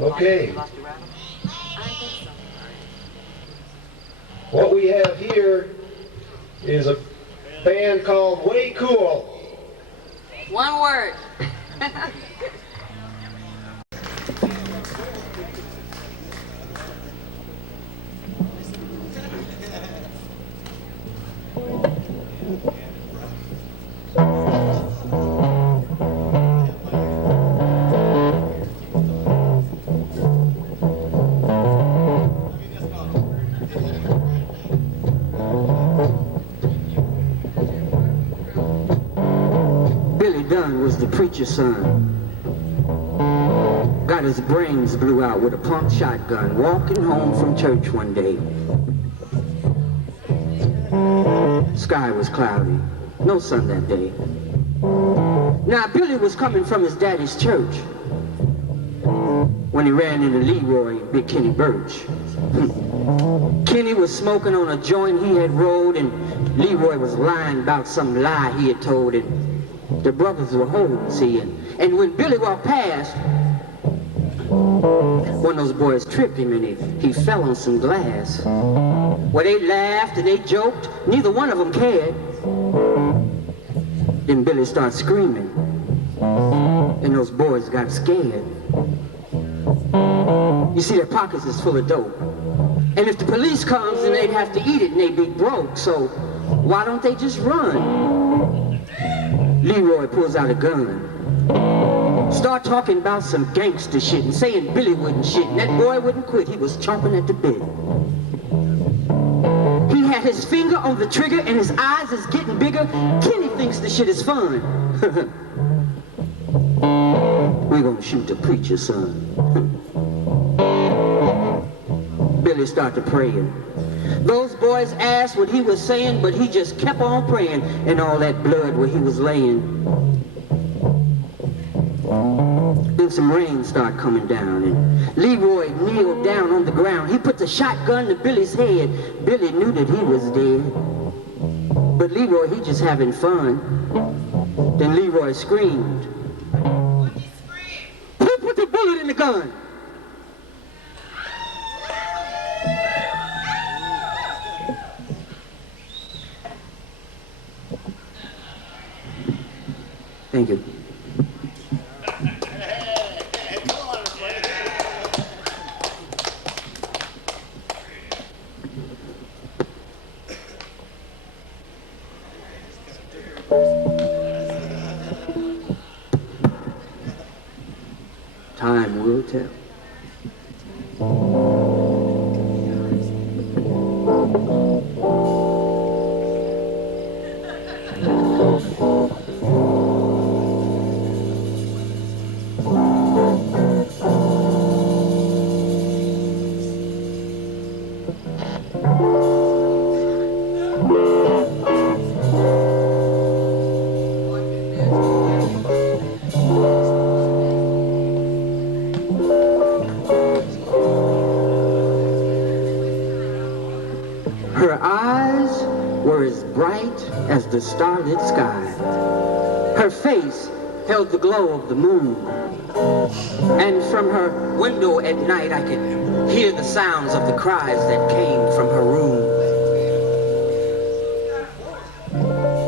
Okay. What we have here is a band called Waycool. One word. Was the preacher's son. Got his brains blew out with a pump shotgun, walking home from church one day. Sky was cloudy, no sun that day. Now Billy was coming from his daddy's church when he ran into Leroy and Big Kenny Birch. Kenny was smoking on a joint he had rolled, and Leroy was lying about some lie he had told, and the brothers were holding, see, and when Billy walked past, one of those boys tripped him and he fell on some glass. Well, they laughed and they joked, neither one of them cared. Then Billy started screaming, and those boys got scared. You see, their pockets is full of dope, and if the police comes, then they'd have to eat it and they'd be broke, so why don't they just run? Leroy pulls out a gun, start talking about some gangster shit and saying Billy wouldn't shit, and that boy wouldn't quit. He was chomping at the bit. He had his finger on the trigger and his eyes is getting bigger. Kenny thinks the shit is fun. We're gonna shoot the preacher's son. Billy started praying. Those boys asked what he was saying, but he just kept on praying in all that blood where he was laying. Then some rain started coming down, and Leroy kneeled down on the ground. He put the shotgun to Billy's head. Billy knew that he was dead, but Leroy, he just having fun. Then Leroy screamed. Who put the bullet in the gun? Thank you. Time will tell. As the starlit sky. Her face held the glow of the moon, and from her window at night I could hear the sounds of the cries that came from her room.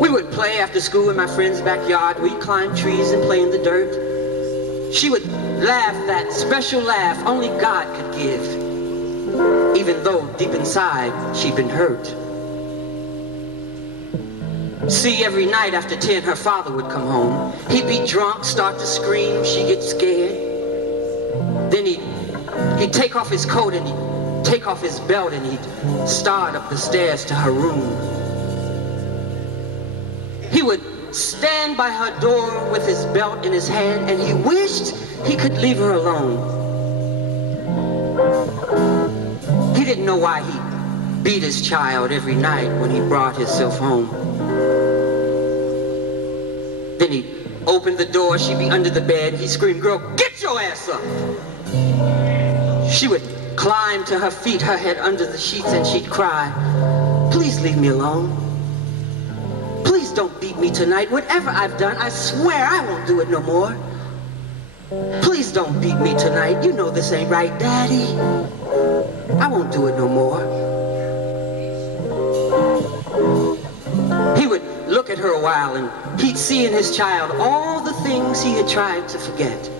We would play after school in my friend's backyard. We'd climb trees and play in the dirt. She would laugh that special laugh only God could give, even though deep inside she'd been hurt. See, every night after 10, her father would come home. He'd be drunk, start to scream, she'd get scared. Then he'd take off his coat and he'd take off his belt and he'd start up the stairs to her room. He would stand by her door with his belt in his hand, and he wished he could leave her alone. He didn't know why he beat his child every night when he brought himself home. Then he'd open the door, she'd be under the bed, he'd scream, "Girl, get your ass up!" She would climb to her feet, her head under the sheets, and she'd cry, "Please leave me alone. Please don't beat me tonight. Whatever I've done, I swear I won't do it no more." Please don't beat me tonight. You know this ain't right, Daddy. I won't do it no more. He would look at her a while and he'd see in his child all the things he had tried to forget.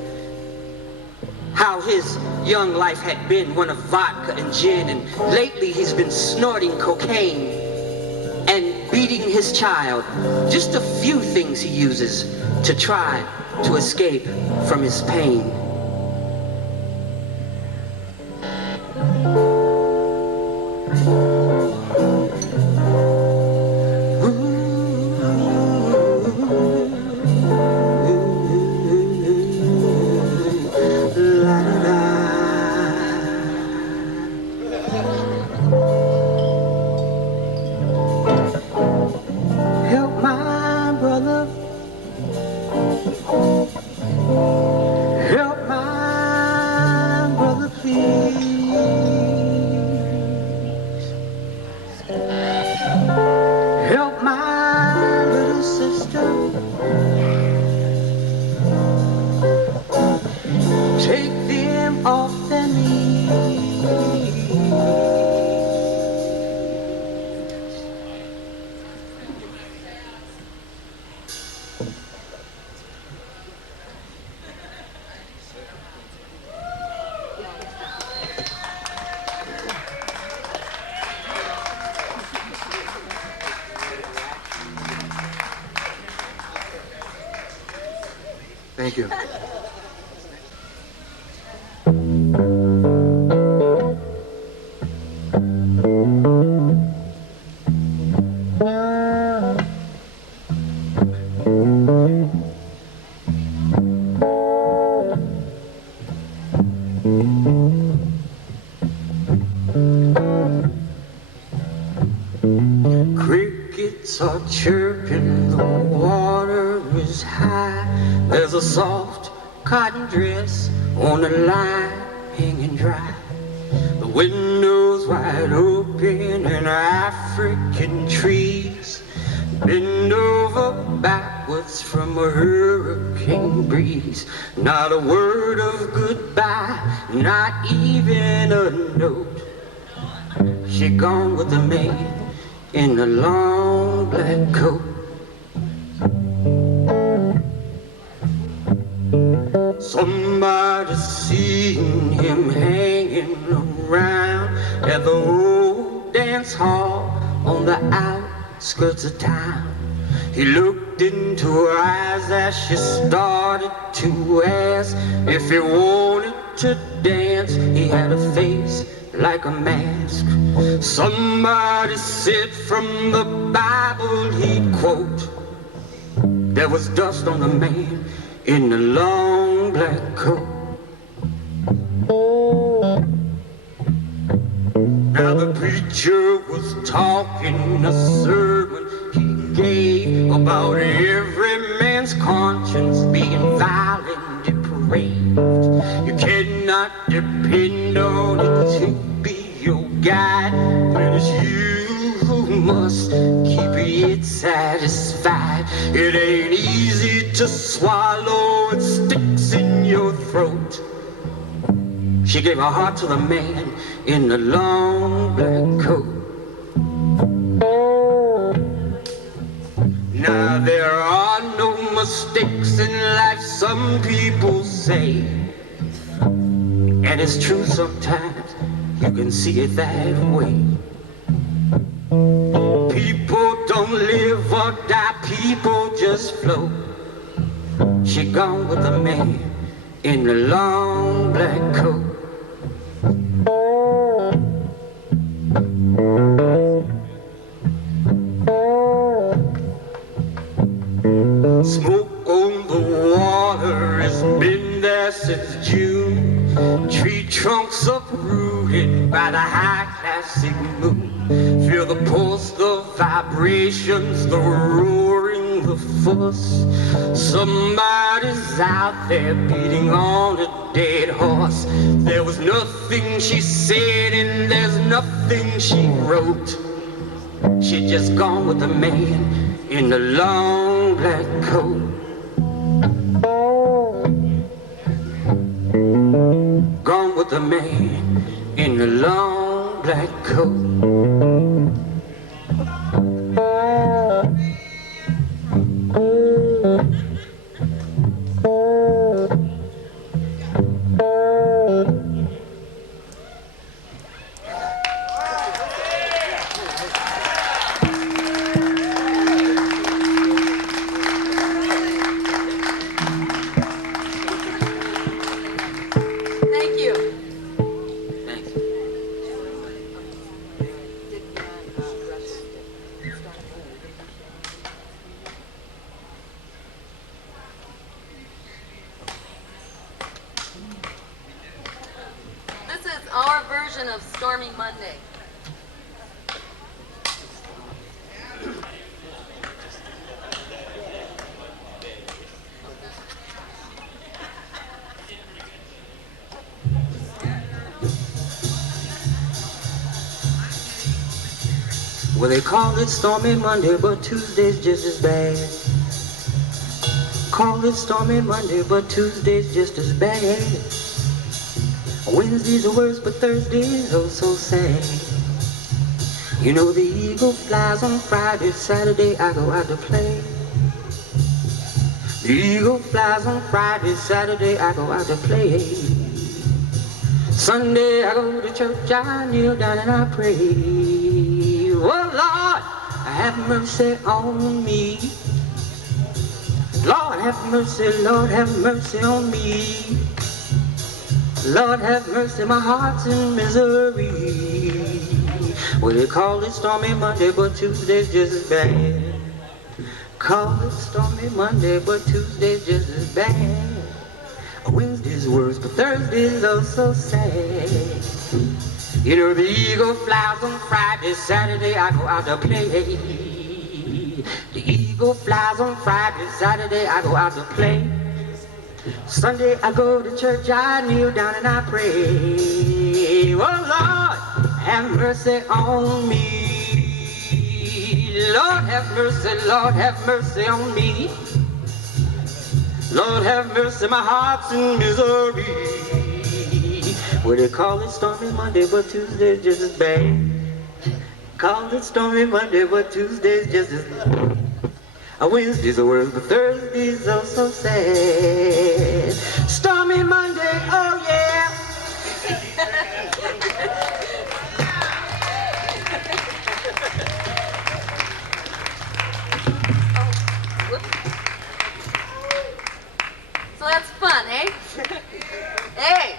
How his young life had been one of vodka and gin, and lately he's been snorting cocaine and beating his child. Just a few things he uses to try to escape from his pain. Thank you. Crickets are chirping, the water is high. There's a soft cotton dress on the line hanging dry. The window's wide open and African trees bend over backwards from a hurricane breeze. Not a word of goodbye, not even a note. She gone with the man in a long black coat. Somebody seen him hanging around at the old dance hall on the outskirts of town. He looked into her eyes as she started to ask if he wanted to dance. He had a face like a mask. Somebody said from the Bible he'd quote. There was dust on the man in the long black coat. Now the preacher was talking a sermon he gave about every man's conscience being violent and depraved. You cannot depend on it to be your guide when it's you who must keep it satisfied. It ain't easy to swallow, it sticks in your throat. She gave her heart to the man in the long black coat. Now there are no mistakes in life, some people say, and it's true sometimes, you can see it that way. People don't live or die, people just float. She gone with the man in the long black coat. Smoke on the water has been there since June. Tree trunks uprooted by the high classic moon. Feel the pulse, the vibrations, the roaring, the fuss. Somebody's out there beating on a dead horse. There was nothing she said and there's nothing she wrote. She just gone with the man in the long black coat. the man in the long black coat. Thank you. Thanks. This is our version of Stormy Monday. Well, they call it Stormy Monday, but Tuesday's just as bad. Call it Stormy Monday, but Tuesday's just as bad. Wednesday's the worst, but Thursday's oh so sad. You know the eagle flies on Friday, Saturday I go out to play. The eagle flies on Friday, Saturday I go out to play. Sunday I go to church, I kneel down and I pray. Oh Lord, have mercy on me. Lord have mercy on me. Lord have mercy, my heart's in misery. Well, they call it Stormy Monday, but Tuesday's just as bad. Call it Stormy Monday, but Tuesday's just as bad. Wednesday's worse, but Thursday's oh so sad. You know the eagle flies on Friday, Saturday I go out to play. The eagle flies on Friday, Saturday I go out to play. Sunday I go to church, I kneel down and I pray. Oh Lord, have mercy on me. Lord have mercy on me. Lord have mercy, my heart's in misery. Well, they call it Stormy Monday, but Tuesday's just as bad. Call it Stormy Monday, but Tuesday's just as bad. Wednesday's the worst, but Thursday's oh so sad. Stormy Monday, oh yeah. So that's fun, eh? Hey!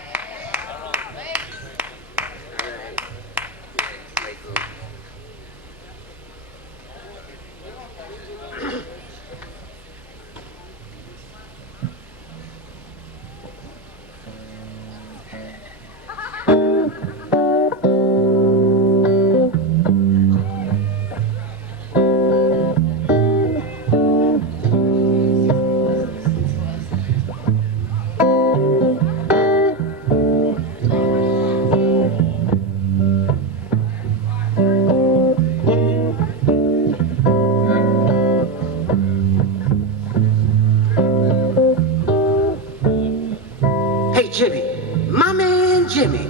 Jimmy, my man Jimmy,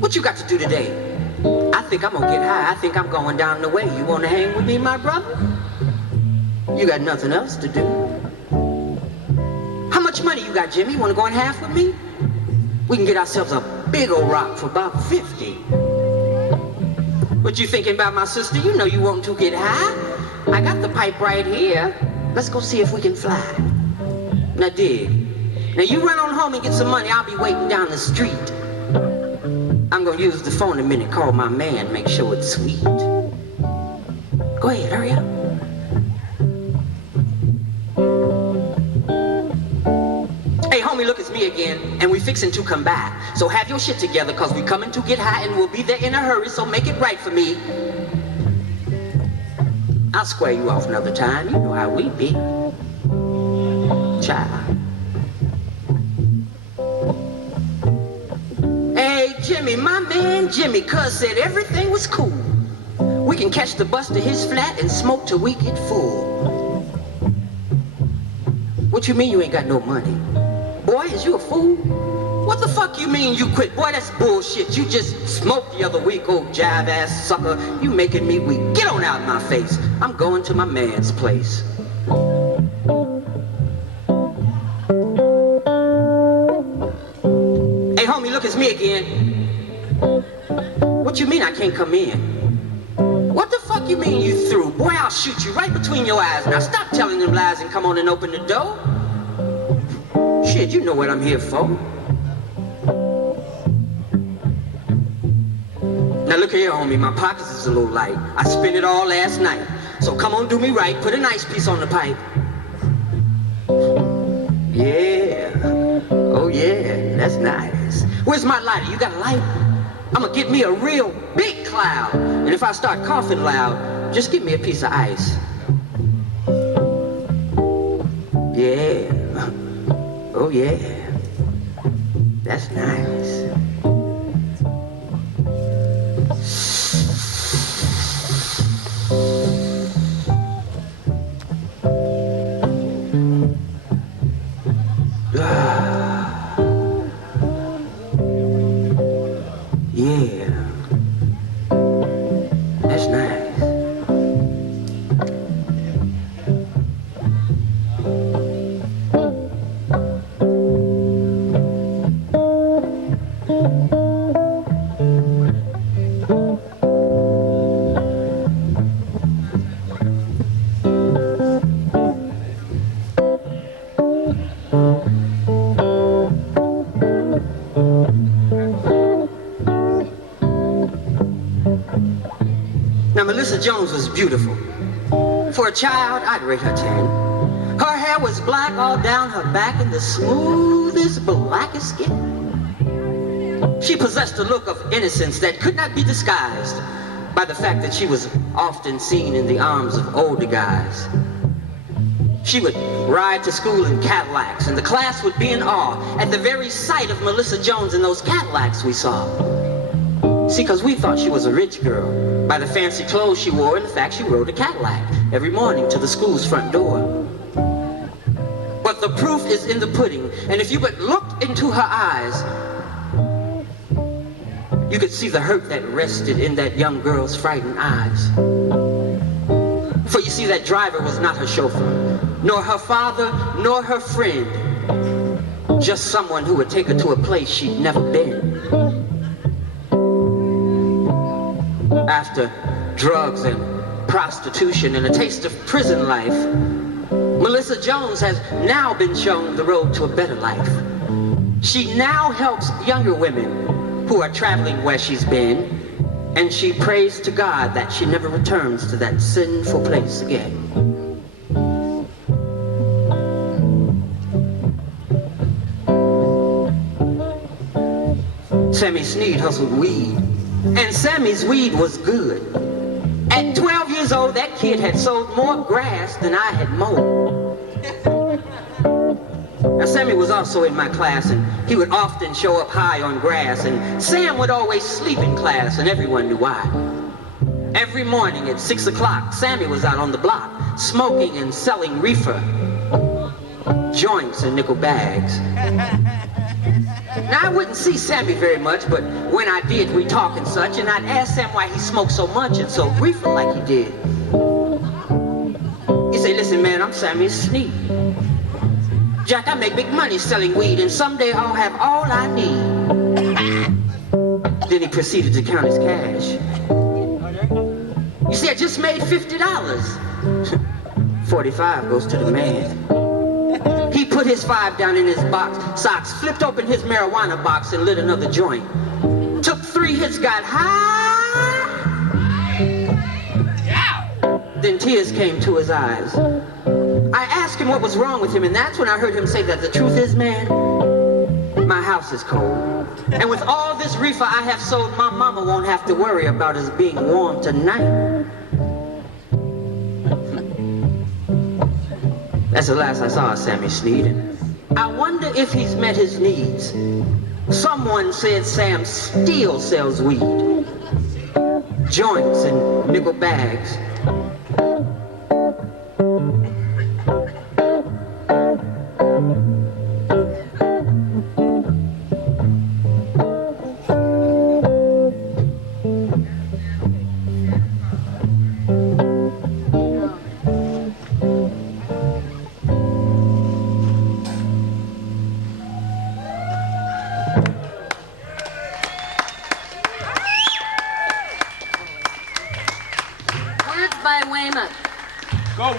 what you got to do today? I think I'm gonna get high. I think I'm going down the way. You wanna hang with me, my brother? You got nothing else to do. How much money you got, Jimmy? You wanna go in half with me? We can get ourselves a big old rock for about 50. What you thinking about, my sister? You know you want to get high. I got the pipe right here. Let's go see if we can fly. Now dig. Now you run on home and get some money. I'll be waiting down the street. I'm gonna use the phone in a minute, call my man, make sure it's sweet. Go ahead, hurry up. Hey homie, look, it's me again, and we fixing to come by. So have your shit together, cause we coming to get high and we'll be there in a hurry, so make it right for me. I'll square you off another time, you know how we be. Child. Jimmy, my man Jimmy, cuz said everything was cool. We can catch the bus to his flat and smoke till we get full. What you mean you ain't got no money? Boy, is you a fool? What the fuck fuck you mean you quit? Boy, that's bullshit. You just smoked the other week, old jive-ass sucker. You making me weak. Get on out of my face. I'm going to my man's place. Hey, homie, look, it's me again. What you mean I can't come in? What the fuck you mean you through? Boy, I'll shoot you right between your eyes. Now stop telling them lies and come on and open the door. Shit, you know what I'm here for. Now look here, homie, my pockets is a little light. I spent it all last night. So come on, do me right, put a nice piece on the pipe. Yeah, oh yeah, that's nice. Where's my lighter? You got a light? I'ma get me a real big cloud. And if I start coughing loud, just give me a piece of ice. Yeah, oh yeah, that's nice. Yeah, that's nice. Now, Melissa Jones was beautiful. For a child, I'd rate her 10. Her hair was black all down her back and the smoothest, blackest skin. She possessed a look of innocence that could not be disguised by the fact that she was often seen in the arms of older guys. She would ride to school in Cadillacs, and the class would be in awe at the very sight of Melissa Jones in those Cadillacs we saw. See, because we thought she was a rich girl by the fancy clothes she wore and the fact she rode a Cadillac every morning to the school's front door. But the proof is in the pudding, and if you but looked into her eyes, you could see the hurt that rested in that young girl's frightened eyes. For you see, that driver was not her chauffeur, nor her father, nor her friend, just someone who would take her to a place she'd never been. After drugs and prostitution and a taste of prison life, Melissa Jones has now been shown the road to a better life. She now helps younger women who are traveling where she's been, and she prays to God that she never returns to that sinful place again. Sammy Sneed hustled weed, and Sammy's weed was good. At 12 years old, that kid had sold more grass than I had mowed. Now, Sammy was also in my class, and he would often show up high on grass, and Sam would always sleep in class, and everyone knew why. Every morning at 6 o'clock, Sammy was out on the block, smoking and selling reefer, joints and nickel bags. Now, I wouldn't see Sammy very much, but when I did, we talk and such, and I'd ask Sam why he smoked so much and so reefer like he did. He'd say, listen, man, I'm Sammy Sneed. Jack, I make big money selling weed, and someday I'll have all I need. Then he proceeded to count his cash. You see, I just made $50. 45 goes to the man. He put his 5 down in his socks, flipped open his marijuana box and lit another joint. Took 3 hits, got high. Then tears came to his eyes. I asked him what was wrong with him, and that's when I heard him say that the truth is, man, my house is cold. And with all this reefer I have sold, my mama won't have to worry about us being warm tonight. That's the last I saw of Sammy Sneed, and I wonder if he's met his needs. Someone said Sam still sells weed, joints and nickel bags.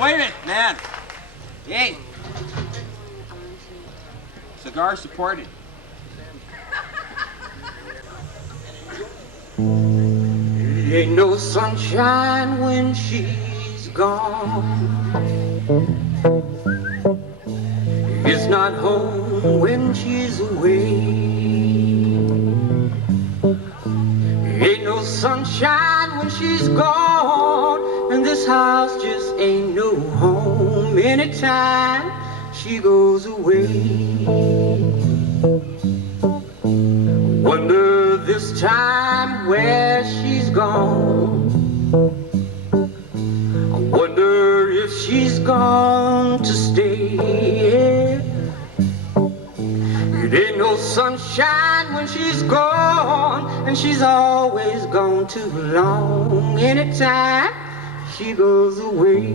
wait a minute, man. Hey. Cigar supported. Ain't no sunshine when she's gone. It's not home when she's away. Ain't no sunshine when she's gone, and this house just ain't no home anytime she goes away. Wonder this time where she's gone. I wonder if she's gone to stay. It ain't no sunshine when she's gone, and she's always gone too long anytime she goes away.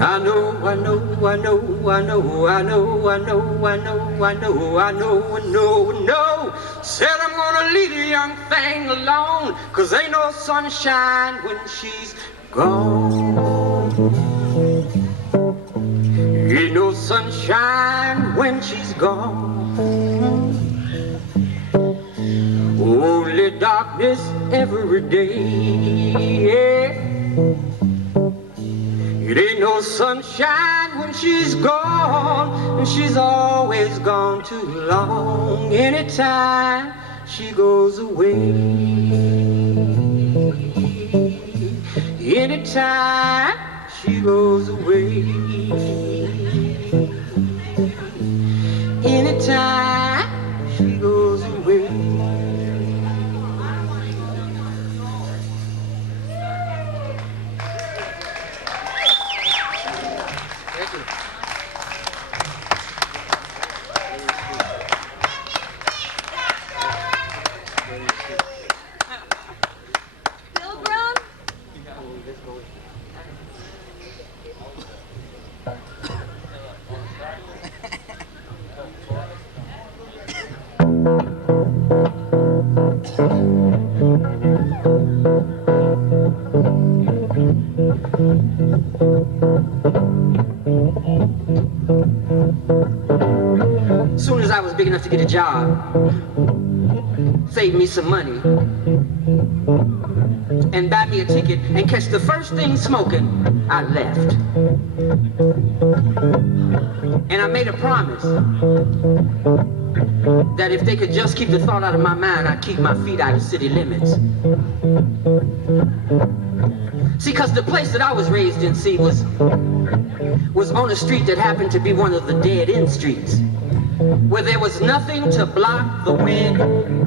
I know, I know, I know, I know, I know, I know, I know, I know, I know, I know, I know. Said I'm gonna leave the young thing alone, 'cause ain't no sunshine when she's gone. Ain't no sunshine when she's gone. Only darkness every day. Yeah. It ain't no sunshine when she's gone, and she's always gone too long anytime she goes away. Anytime she goes away. Anytime she goes away. Pilgrim? Soon as I was big enough to get a job, save me some money, and buy me a ticket and catch the first thing smoking, I left. And I made a promise that if they could just keep the thought out of my mind, I'd keep my feet out of city limits. See, 'cause the place that I was raised in, see, was on a street that happened to be one of the dead-end streets, where there was nothing to block the wind,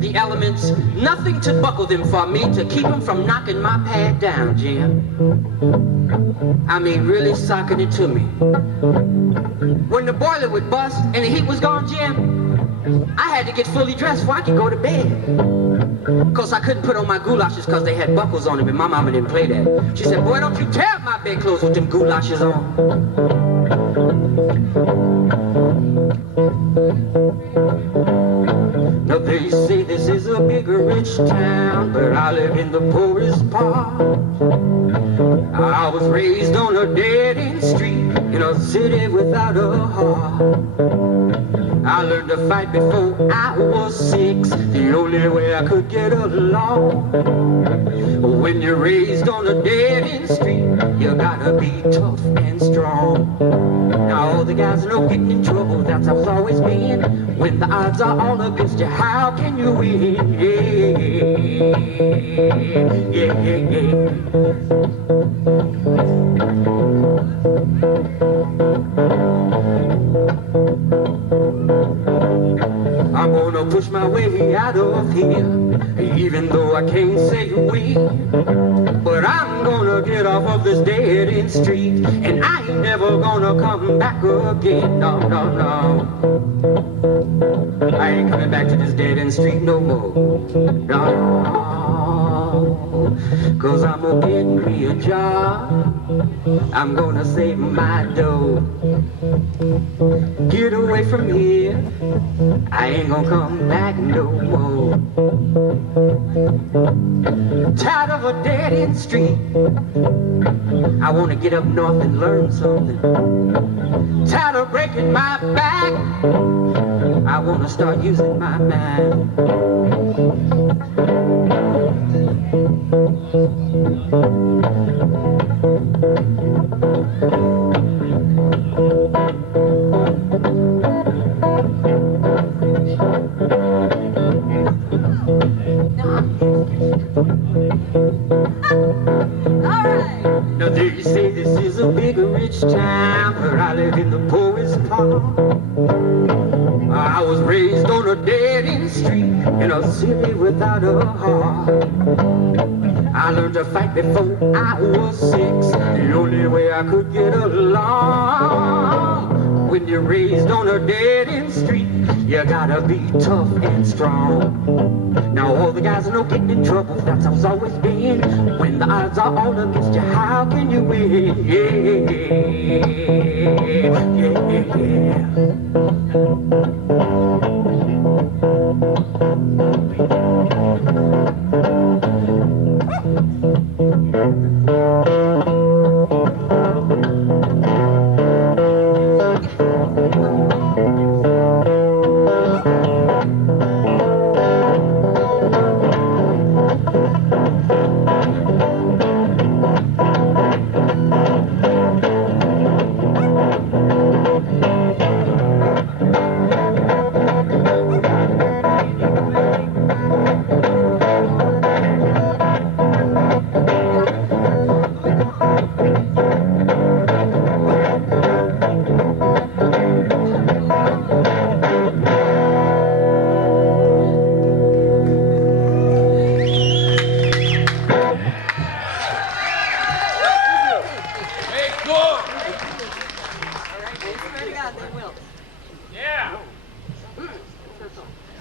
the elements, nothing to buckle them for me, to keep them from knocking my pad down, Jim. I mean, really socking it to me. When the boiler would bust and the heat was gone, Jim, I had to get fully dressed before I could go to bed. 'Cause I couldn't put on my goulashes 'cause they had buckles on them, and my mama didn't play that. She said, boy, don't you tear up my bedclothes with them goulashes on. Now they say this is a big rich town, but I live in the poorest part. I was raised on a dead-end street in a city without a heart. I learned to fight before I was 6, the only way I could get along. When you're raised on a dead-end street, you gotta be tough and strong. Now all the guys know getting in trouble, that's how it's always been. When the odds are all against you, how can you win? Yeah, yeah, yeah, yeah. I'm gonna push my way out of here, even though I can't say when. But I'm gonna get off of this dead-end street, and I ain't never gonna come back again. No, no, no. I ain't coming back to this dead-end street no more. No. 'Cause I'm gonna get me a job. I'm gonna save my dough. get away from here. I ain't gonna come back no more. Tired of a dead-end street. I wanna get up north and learn something. Tired of breaking my back. I wanna start using my mind. Now they say this is a big rich town, but I live in the poorest part. I was raised on a dead-end street in a city without a heart. I learned to fight before I was 6, the only way I could get along. When you're raised on a dead-end street, you gotta be tough and strong. Now all the guys I know getting in trouble, that's how it's always been. When the odds are all against you, how can you win? Yeah, yeah, yeah.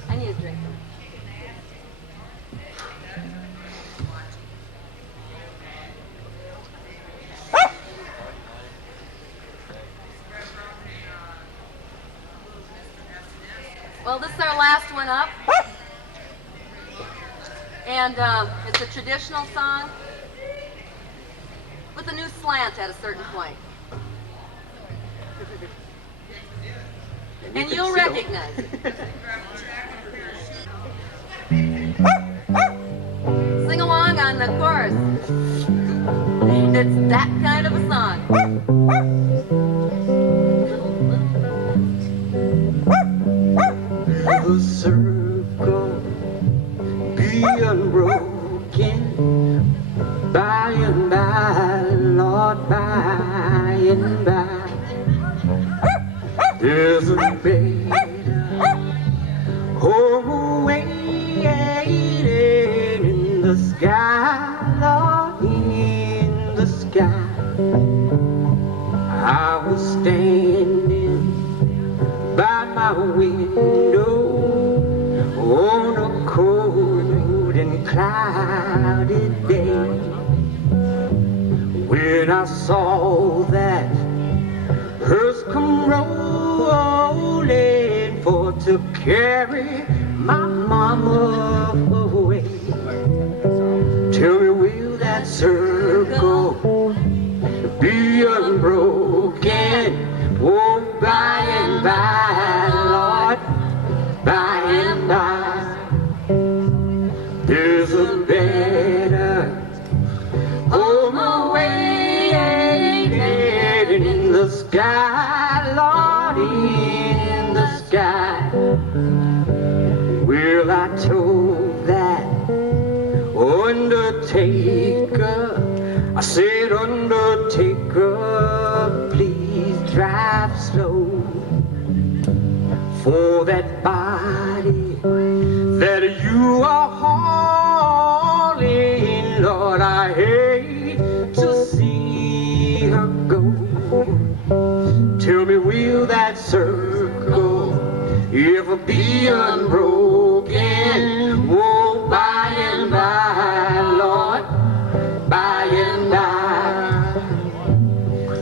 I need a drink. Well, this is our last one up. And it's a traditional song with a new slant at a certain point. And you'll recognize it. Sing along on the chorus. It's that kind of a song. The circle be unbroken by and by, Lord, by and by. There's a better home waiting in the sky, Lord, in the sky. I was standing by my window on a cold and cloudy day when I saw that hearse come rolling for to carry my mama away. Tell me, will that circle be unbroken? Oh, by and by, Lord, by and by. There's a better home awaiting in the sky, Lord, in the sky. Well, I told that undertaker, I said, undertaker, please drive slow, for that body that you are hauling, Lord, I hate to see her go. Tell me, will that circle ever be unbroken? Oh, by and by, Lord, by and by.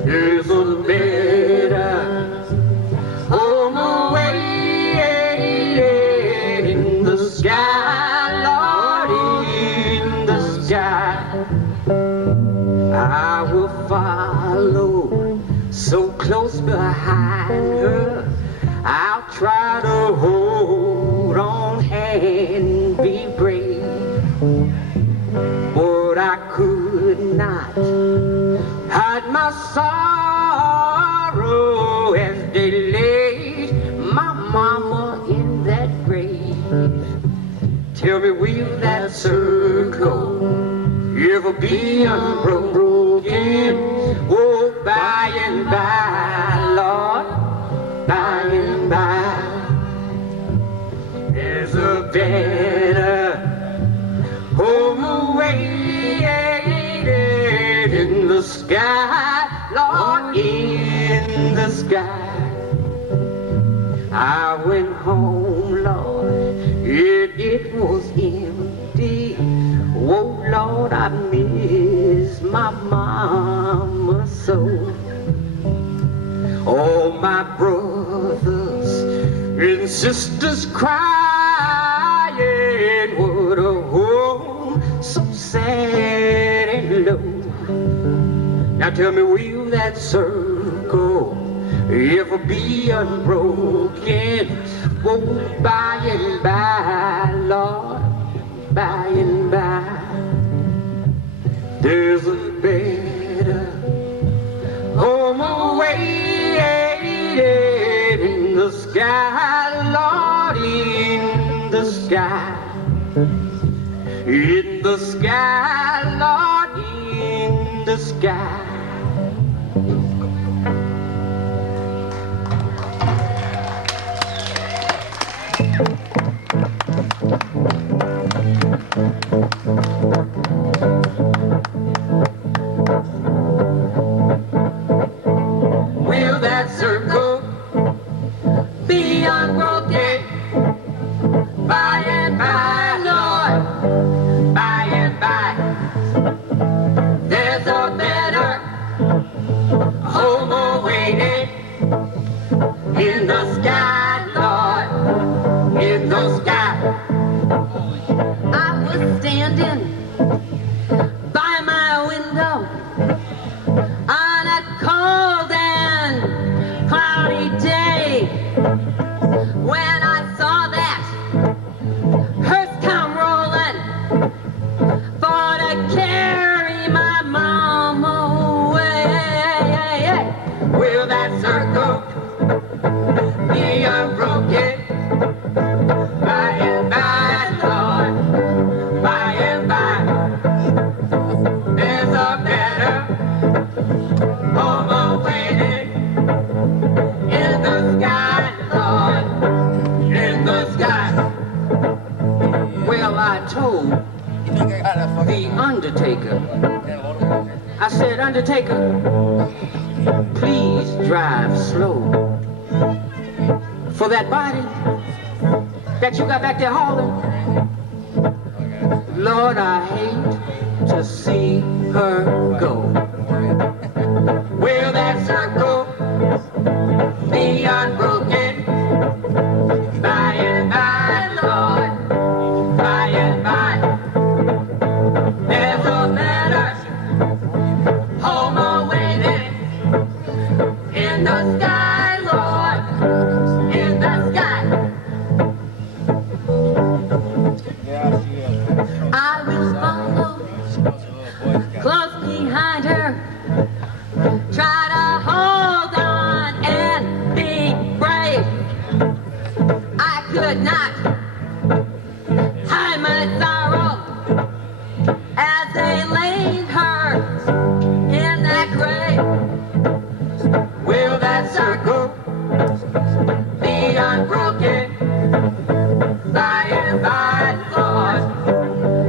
There's a better home try to hold on and be brave, but I could not hide my sorrow as they laid my mama in that grave. Tell me, will that circle ever be unbroken? Oh, by and by, Lord, by and by, there's a better home awaited in the sky, Lord, in the sky. I went home, Lord, it was empty. Oh, Lord, I miss my mama so. All my brothers and sisters crying, what a home so sad and low. Now tell me, will that circle ever be unbroken? Oh, by and by, Lord, by and by, there's a better home awaited in the sky, Lord, in the sky, in the sky, Lord, in the sky. Will that circle be unbroken? By and by, Lord, by and by, there's a better home awaited in the sky, Lord, in the sky. I was standing by my window on a cold and cloudy day when I saw that hearse come rolling for to carry my mom away. Will that circle be unbroken? By and by, Lord, by and by, there's a better home awaited in the sky, Lord, in the sky. Well, I told the undertaker, I said, Undertaker, please drive slow. For that body that you got back there hauling, Lord, I hate to see her go. Will that circle be unbroken? By and by, Lord, by and by, there's a better home awaited in the sky, Lord, in the sky. I will follow close behind her, try to hold on and be brave. I could not hide my sorrow as they laid her in that grave. Will that circle be unbroken? By and by, Lord,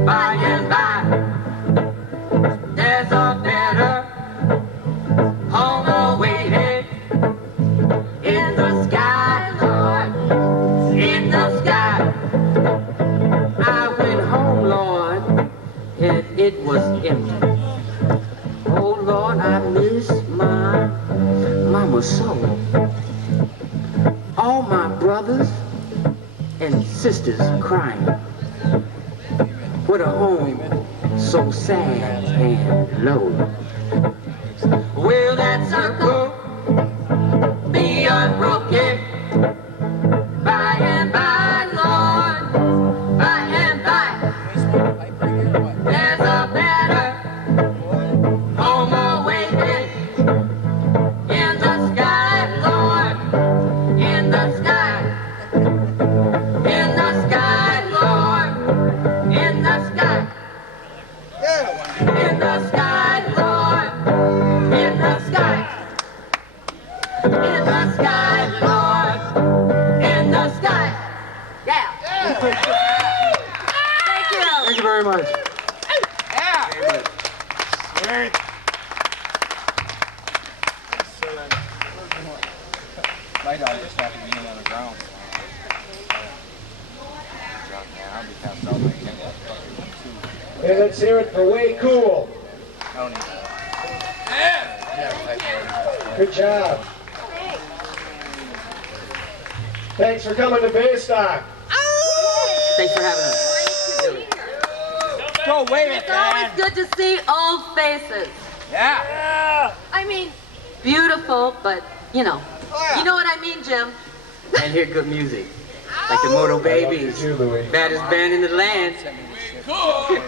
by and by, there's a better home awaited in the sky, Lord, in the sky. I went home, Lord, and it was empty. Oh, Lord, I miss my mama so. All my brothers and sisters crying. What a home so sad and low. Will that circle be unbroken? Thank you. Thank you very much. Yeah. My dog just happened to be on the ground. I'll be passed out like that. And let's hear it for Waycool. I don't need that. Good job. Thanks for coming to Baystock. Thanks for having us. Go wave it, It's always man. good to see old faces. Yeah. I mean, beautiful, but you know. You know what I mean, Jim? And hear good music. Like the Moto Babies. You, Louis. Baddest band in the land. Cool.